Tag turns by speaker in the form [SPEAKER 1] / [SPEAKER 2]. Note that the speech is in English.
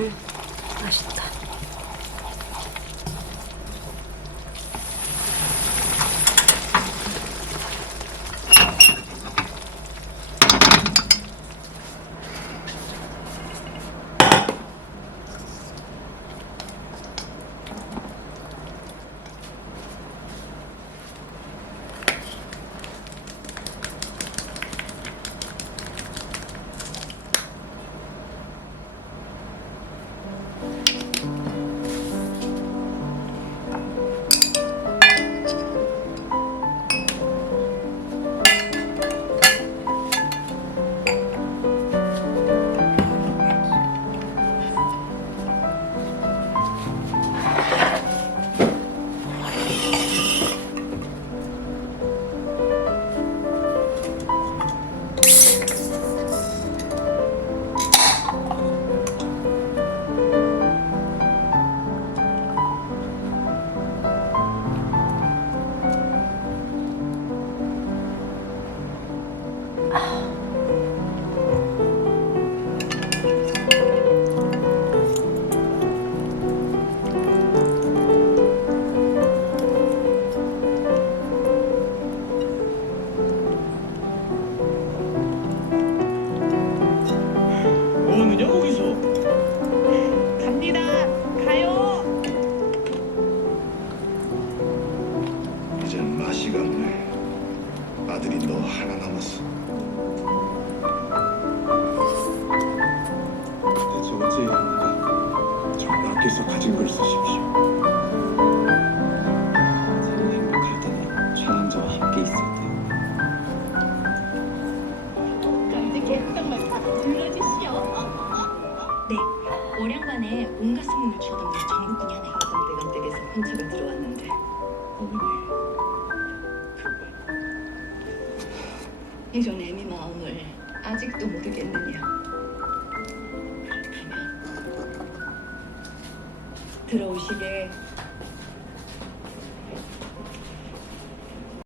[SPEAKER 1] Okay.